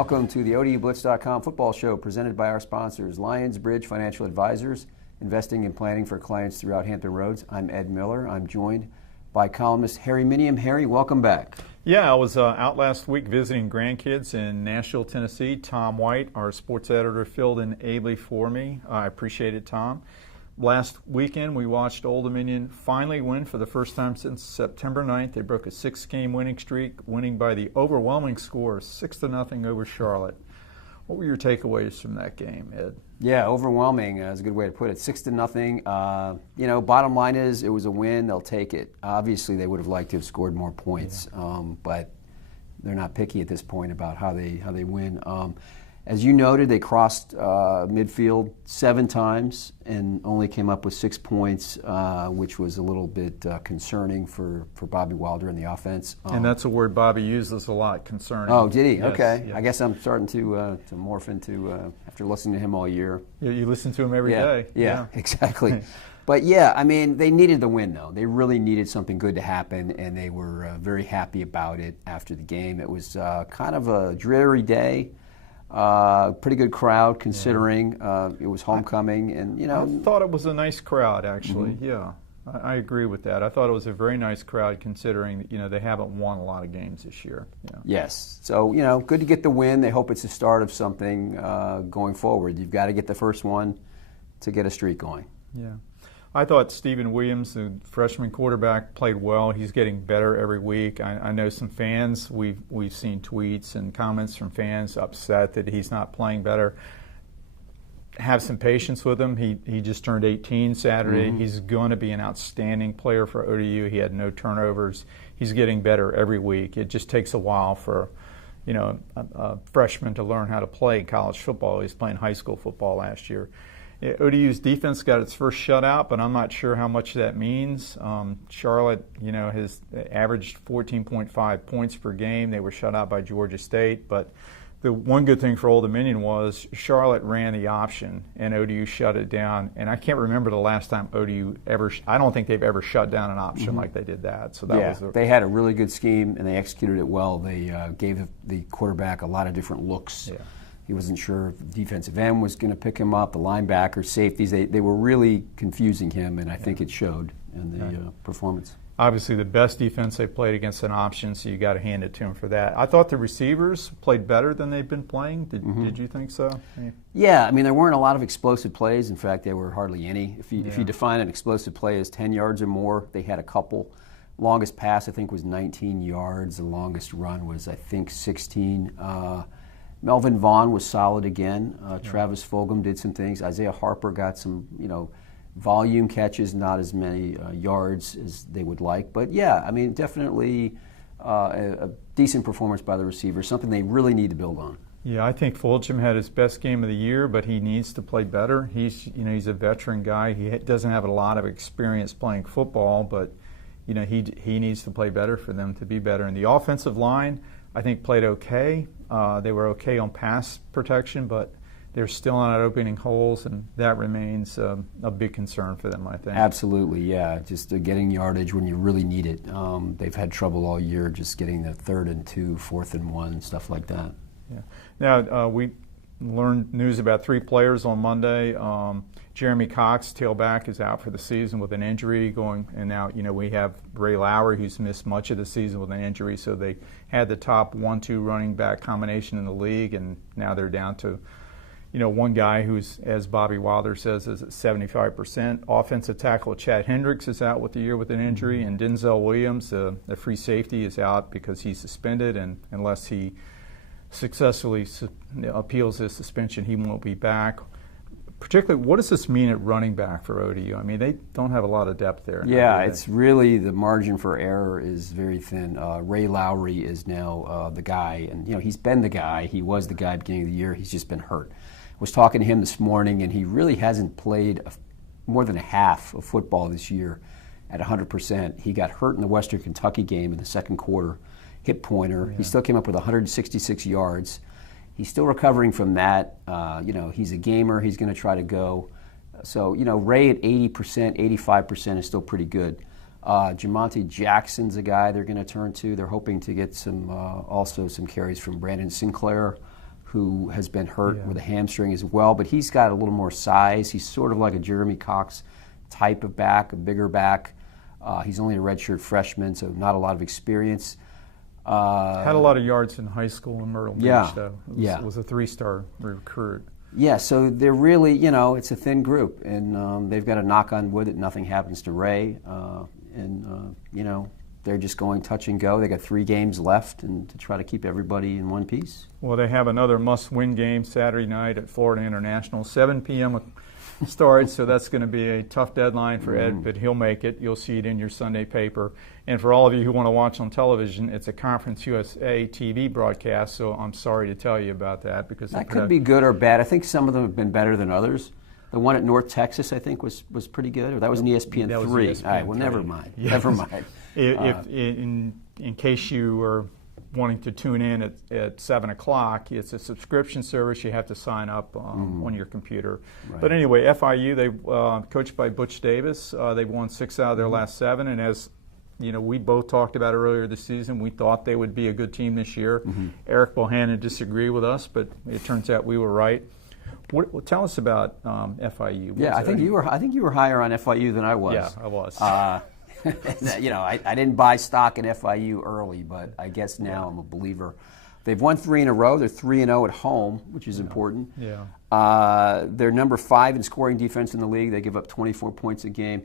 Welcome to the ODUBlitz.com football show presented by our sponsors, Lions Bridge Financial Advisors, investing and planning for clients throughout Hampton Roads. I'm Ed Miller. I'm joined by columnist Harry Minium. Harry, welcome back. Yeah, I was out last week visiting grandkids in Nashville, Tennessee. Tom White, our sports editor, filled in ably for me. I appreciate it, Tom. Last weekend, we watched Old Dominion finally win for the first time since September 9th. They broke a 6-game winning streak, winning by the overwhelming score of 6-0 over Charlotte. What were your takeaways from that game, Ed? Yeah, overwhelming is a good way to put it. 6-0. Bottom line is it was a win. They'll take it. Obviously, they would have liked to have scored more points, but they're not picky at this point about how they win. As you noted, they crossed midfield 7 times and only came up with 6 points, which was a little bit concerning for Bobby Wilder in the offense. And that's a word Bobby uses a lot, concerning. Oh, did he? Yes, okay. yes. I guess I'm starting to morph into, after listening to him all year. You listen to him every day. Yeah, exactly. But yeah, I mean, they needed the win, though. They really needed something good to happen, and they were very happy about it after the game. It was kind of a dreary day. Pretty good crowd considering it was homecoming, and I thought it was a nice crowd, actually. Mm-hmm. Yeah, I agree with that. I thought it was a very nice crowd considering they haven't won a lot of games this year. Yeah. Yes, so good to get the win. They hope it's the start of something going forward. You've got to get the first one to get a streak going. Yeah. I thought Stephen Williams, the freshman quarterback, played well. He's getting better every week. I know some fans, we've seen tweets and comments from fans upset that he's not playing better. Have some patience with him. He just turned 18 Saturday. Mm-hmm. He's going to be an outstanding player for ODU. He had no turnovers. He's getting better every week. It just takes a while for a freshman to learn how to play college football. He's playing high school football last year. ODU's defense got its first shutout, but I'm not sure how much that means. Charlotte, has averaged 14.5 points per game. They were shut out by Georgia State, but the one good thing for Old Dominion was Charlotte ran the option, and ODU shut it down. And I can't remember the last time ODU ever. I don't think they've ever shut down an option like they did that. So that they had a really good scheme, and they executed it well. They gave the quarterback a lot of different looks. Yeah. He wasn't sure if the defensive end was going to pick him up, the linebacker, safeties. They were really confusing him, and I think it showed in the performance. Obviously, the best defense they played against an option, so you got to hand it to him for that. I thought the receivers played better than they've been playing. Did you think so? Yeah, I mean, there weren't a lot of explosive plays. In fact, there were hardly any. If you define an explosive play as 10 yards or more, they had a couple. Longest pass, I think, was 19 yards. The longest run was, I think, 16. Melvin Vaughn was solid again. Travis Fulgham did some things. Isaiah Harper got some, volume catches, not as many yards as they would like. But yeah, I mean, definitely a decent performance by the receivers, something they really need to build on. Yeah, I think Fulgham had his best game of the year, but he needs to play better. He's a veteran guy. He doesn't have a lot of experience playing football, but he needs to play better for them to be better. And the offensive line, I think, played okay. They were okay on pass protection, but they're still not opening holes, and that remains a big concern for them, I think. Absolutely, yeah. Just getting yardage when you really need it. They've had trouble all year just getting the 3rd and 2, 4th and 1, stuff like that. Yeah. Now, we learned news about 3 players on Monday. Jeremy Cox, tailback, is out for the season with an injury and now, we have Ray Lowry, who's missed much of the season with an injury, so they had the top 1-2 running back combination in the league, and now they're down to, one guy who's, as Bobby Wilder says, is at 75%. Offensive tackle Chad Hendricks is out with the year with an injury, and Denzel Williams, the free safety, is out because he's suspended, and unless he successfully appeals his suspension, he won't be back. Particularly, what does this mean at running back for ODU? I mean, they don't have a lot of depth there. Yeah, it's really, the margin for error is very thin. Ray Lowry is now the guy, and he's been the guy. He was the guy at the beginning of the year. He's just been hurt. I was talking to him this morning, and he really hasn't played more than a half of football this year at 100%. He got hurt in the Western Kentucky game in the second quarter, hip pointer. Yeah. He still came up with 166 yards. He's still recovering from that. He's a gamer. He's going to try to go. So, Ray at 80%, 85% is still pretty good. Jamonte Jackson's a guy they're going to turn to. They're hoping to get some also some carries from Brandon Sinclair. who has been hurt with a hamstring as well, but he's got a little more size. He's sort of like a Jeremy Cox type of back, a bigger back. He's only a redshirt freshman, so not a lot of experience. Had a lot of yards in high school in Myrtle Beach, though. It was a 3-star recruit. Yeah, so they're really, it's a thin group, and they've got to knock on wood that nothing happens to Ray, they're just going touch and go. They got 3 games left, and to try to keep everybody in one piece. Well, they have another must-win game Saturday night at Florida International, 7 p.m. start, so that's going to be a tough deadline for Ed, but he'll make it. You'll see it in your Sunday paper. And for all of you who want to watch on television, it's a Conference USA TV broadcast, so I'm sorry to tell you about that. Because that could be good or bad. I think some of them have been better than others. The one at North Texas, I think, was pretty good. Or that was an ESPN 3. That was ESPN all right, well, 3. never mind. Yes. Never mind. In case you were wanting to tune in at 7 o'clock, it's a subscription service. You have to sign up on your computer. Right. But anyway, FIU, they coached by Butch Davis. They've won 6 out of their last 7, and as we both talked about earlier this season, we thought they would be a good team this year. Eric Bohannon disagreed with us, but it turns out we were right. Tell us about FIU. Yeah, I think you were higher on FIU than I was. Yeah, I was. I didn't buy stock in FIU early, but I guess now I'm a believer. They've won 3 in a row. They're 3-0 at home, which is important. Yeah. They're number 5 in scoring defense in the league. They give up 24 points a game.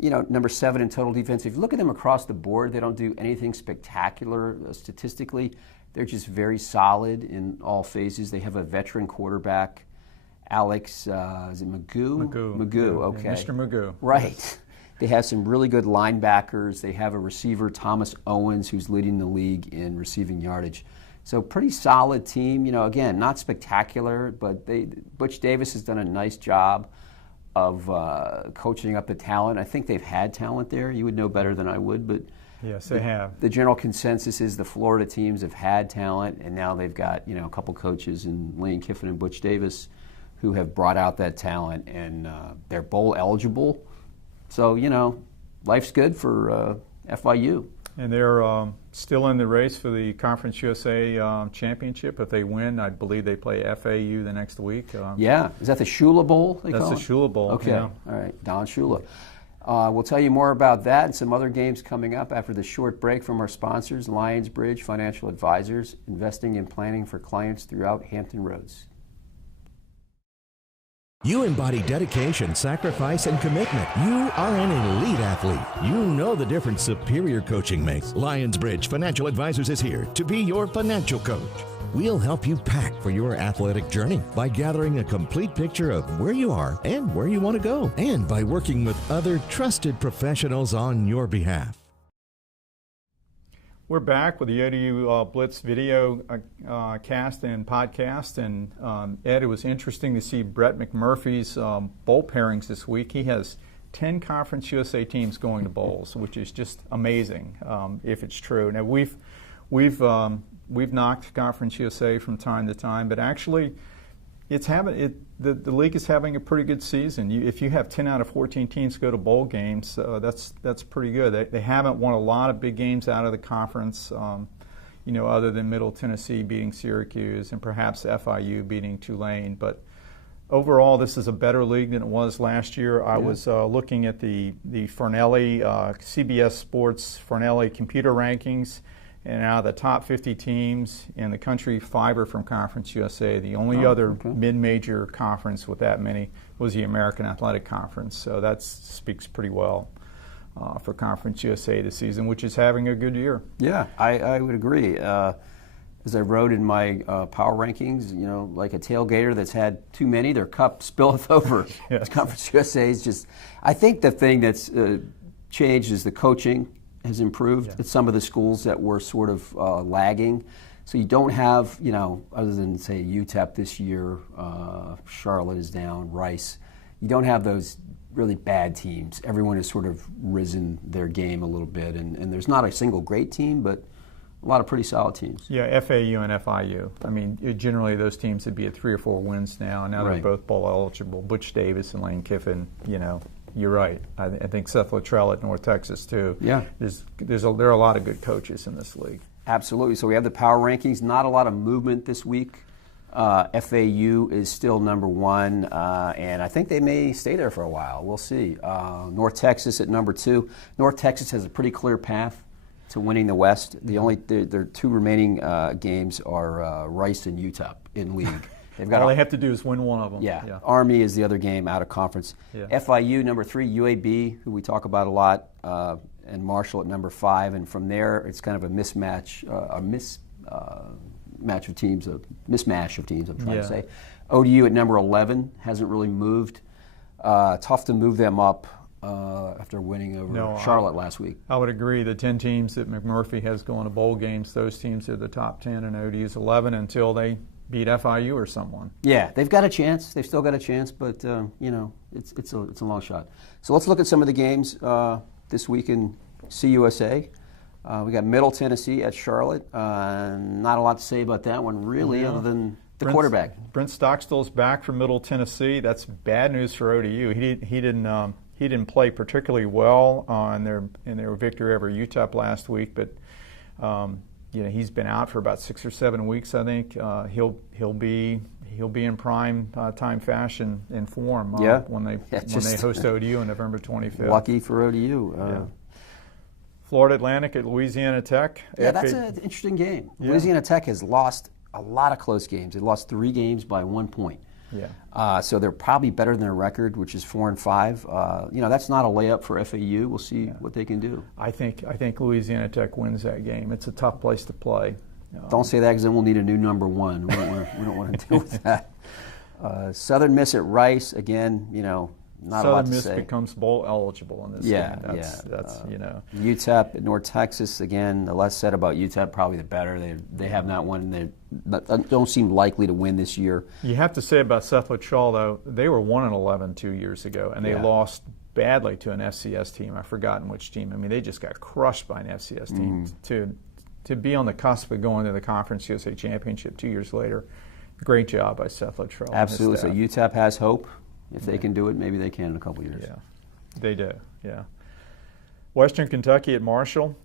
Number 7 in total defense. If you look at them across the board, they don't do anything spectacular statistically. They're just very solid in all phases. They have a veteran quarterback, Alex, is it Magoo? Magoo, okay. Yeah, Mr. Magoo. Right. Yes. They have some really good linebackers. They have a receiver, Thomas Owens, who's leading the league in receiving yardage. So pretty solid team. Again, not spectacular, but Butch Davis has done a nice job of coaching up the talent. I think they've had talent there. You would know better than I would, but yes, they have. The general consensus is the Florida teams have had talent, and now they've got a couple coaches in Lane Kiffin and Butch Davis who have brought out that talent, and they're bowl eligible. So, life's good for FIU. And they're still in the race for the Conference USA championship. If they win, I believe they play FAU the next week. Yeah. Is that the Shula Bowl? That's the Shula Bowl. Okay. Yeah. All right. Don Shula. We'll tell you more about that and some other games coming up after the short break from our sponsors, Lionsbridge Financial Advisors, investing and planning for clients throughout Hampton Roads. You embody dedication, sacrifice, and commitment. You are an elite athlete. You know the difference superior coaching makes. Lionsbridge Financial Advisors is here to be your financial coach. We'll help you pack for your athletic journey by gathering a complete picture of where you are and where you want to go, and by working with other trusted professionals on your behalf. We're back with the ODU Blitz video cast and podcast, and Ed, it was interesting to see Brett McMurphy's bowl pairings this week. He has 10 Conference USA teams going to bowls, which is just amazing if it's true. Now we've knocked Conference USA from time to time, but actually the league is having a pretty good season. If you have 10 out of 14 teams go to bowl games, that's pretty good. They haven't won a lot of big games out of the conference, other than Middle Tennessee beating Syracuse and perhaps FIU beating Tulane. But overall, this is a better league than it was last year. I was looking at the Fornelli, CBS Sports Fornelli computer rankings, and out of the top 50 teams in the country, 5 are from Conference USA. The only other mid-major conference with that many was the American Athletic Conference. So that speaks pretty well for Conference USA this season, which is having a good year. Yeah, I would agree. As I wrote in my power rankings, like a tailgater that's had too many, their cup spilleth over. Yes. Conference USA is just, I think the thing that's changed is the coaching has improved at some of the schools that were sort of lagging. So you don't have, other than, say, UTEP this year, Charlotte is down, Rice. You don't have those really bad teams. Everyone has sort of risen their game a little bit, and there's not a single great team, but a lot of pretty solid teams. Yeah, FAU and FIU. I mean, generally those teams would be at 3 or 4 wins now, and now they're both bowl eligible. Butch Davis and Lane Kiffin, You're right. I think Seth Luttrell at North Texas too. Yeah, there are a lot of good coaches in this league. Absolutely. So we have the power rankings. Not a lot of movement this week FAU is still number 1, and I think they may stay there for a while. We'll see. North Texas at number 2. North Texas has a pretty clear path to winning the West. Their 2 remaining games are Rice and UTEP in league. All they have to do is win one of them. Yeah. Army is the other game out of conference. Yeah. FIU number 3, UAB, who we talk about a lot, and Marshall at number 5. And from there, it's kind of a mismatch, mismash of teams, I'm trying to say. ODU at number 11 hasn't really moved. Tough to move them up after winning over Charlotte last week. I would agree. The 10 teams that Mcmurphy has going to bowl games, those teams are the top 10, and ODU's 11 until they beat FIU or someone. Yeah, they've got a chance. They've still got a chance, but it's a long shot. So let's look at some of the games this week in CUSA. We got Middle Tennessee at Charlotte. Not a lot to say about that one, really, other than the quarterback. Brent Stockstill's back from Middle Tennessee. That's bad news for ODU. He didn't play particularly well in their victory over UTEP last week, but he's been out for about 6 or 7 weeks. I think he'll be in prime time fashion in form when they host ODU on November 25th. Lucky for ODU. Florida Atlantic at Louisiana Tech. Yeah, that's an interesting game. Yeah. Louisiana Tech has lost a lot of close games. They lost 3 games by 1 point. Yeah. So they're probably better than their record, which is 4-5. That's not a layup for FAU. We'll see what they can do. I think Louisiana Tech wins that game. It's a tough place to play. Don't say that, because then we'll need a new number 1. We don't want to deal with that. Southern Miss at Rice, again, not a lot to say. Southern Miss becomes bowl eligible in this game. That's UTEP at North Texas, again, the less said about UTEP, probably the better. They have not won. They don't seem likely to win this year. You have to say about Seth Shaw, though, they were 1-11 2 years ago, and they lost badly to an FCS team. I've forgotten which team. I mean, they just got crushed by an FCS team. To be on the cusp of going to the Conference USA Championship 2 years later, great job by Seth Shaw. Absolutely. So UTEP has hope. If they can do it, maybe they can in a couple of years. Yeah, they do, yeah. Western Kentucky at Marshall.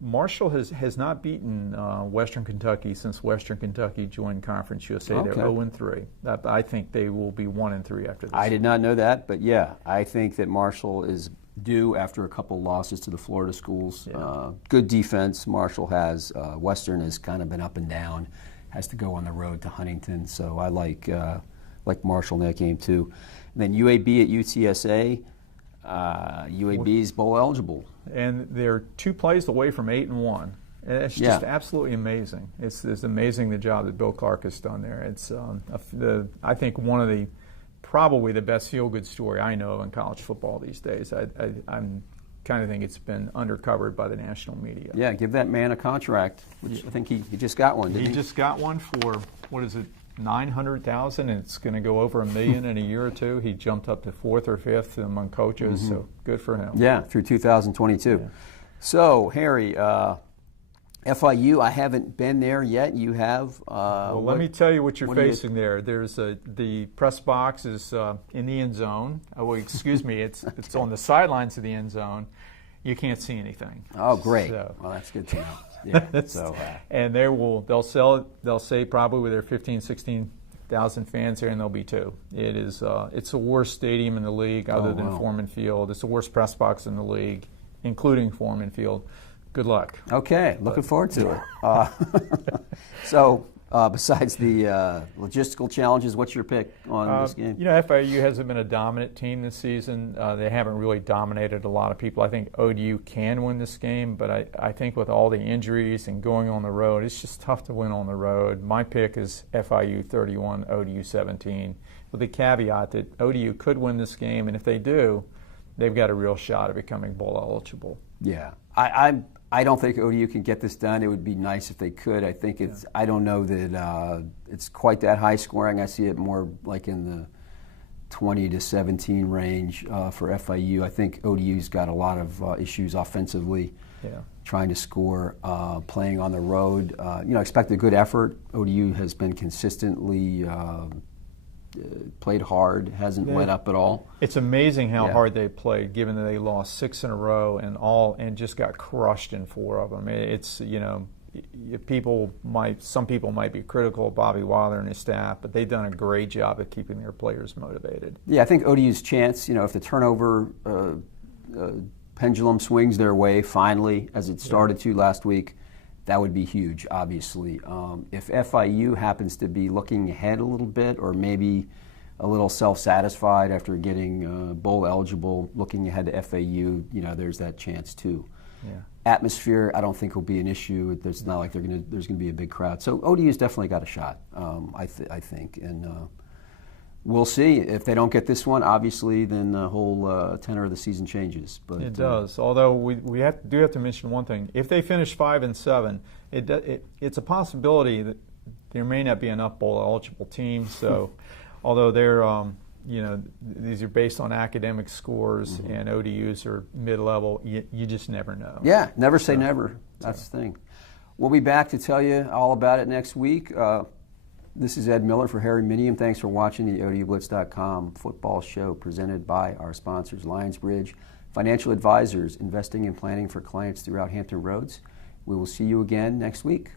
Marshall has not beaten Western Kentucky since Western Kentucky joined Conference USA. Okay. They're 0-3. I think they will be 1-3 after this. I did not know that, but I think that Marshall is due after a couple losses to the Florida schools. Yeah. Good defense Marshall has. Western has kind of been up and down, has to go on the road to Huntington, so I like Marshall in that game too. And then UAB at UTSA. UAB is bowl eligible, and they're 2 plays away from 8-1. It's just absolutely amazing. It's amazing the job that Bill Clark has done there. It's I think one of probably the best feel-good story I know in college football these days. I'm kind of think it's been undercovered by the national media. Yeah, give that man a contract, which I think he just got one. Didn't he? He just got one for $900,000, and it's going to go over $1 million in a year or two. He jumped up to 4th or 5th among coaches, so good for him. Yeah, through 2022. Yeah. So, Harry, FIU, I haven't been there yet. You have. Let me tell you what you're facing there. There's the press box is in the end zone. Excuse me, it's on the sidelines of the end zone. You can't see anything. Oh, great. So, well, that's good to know. Yeah. And they'll say probably with their 16,000 fans there, and there'll be 2. It's the worst stadium in the league other than Foreman Field. It's the worst press box in the league, including Foreman Field. Good luck. Okay, looking forward to it. So, besides the logistical challenges, what's your pick on this game? FIU hasn't been a dominant team this season. They haven't really dominated a lot of people. I think ODU can win this game, but I think with all the injuries and going on the road, it's just tough to win on the road. My pick is FIU 31, ODU 17, with the caveat that ODU could win this game, and if they do, they've got a real shot at becoming bowl eligible. Yeah, I don't think ODU can get this done. It would be nice if they could. I think it's. I don't know that it's quite that high scoring. I see it more like in the 20 to 17 range for FIU. I think ODU's got a lot of issues offensively, trying to score, playing on the road. Expect a good effort. ODU has been consistently played hard, hasn't let up at all. It's amazing how hard they played, given that they lost 6 in a row and just got crushed in 4 of them. It's some people might be critical of Bobby Wilder and his staff, but they've done a great job at keeping their players motivated. Yeah, I think ODU's chance, if the turnover pendulum swings their way finally, as it started to last week, that would be huge, obviously. If FIU happens to be looking ahead a little bit, or maybe a little self-satisfied after getting bowl eligible, looking ahead to FAU, there's that chance too. Yeah. Atmosphere, I don't think will be an issue. There's not like there's going to be a big crowd. So ODU's definitely got a shot, I think. And we'll see. If they don't get this one, obviously, then the whole tenor of the season changes. But it does. Although we do have to mention one thing: if they finish 5-7, it's a possibility that there may not be enough bowl eligible teams. So, although they're these are based on academic scores, and ODUs are mid-level, you just never know. Yeah, never say never. That's the thing. We'll be back to tell you all about it next week. This is Ed Miller for Harry Minium. Thanks for watching the ODUblitz.com football show presented by our sponsors, Lionsbridge Financial Advisors, investing and planning for clients throughout Hampton Roads. We will see you again next week.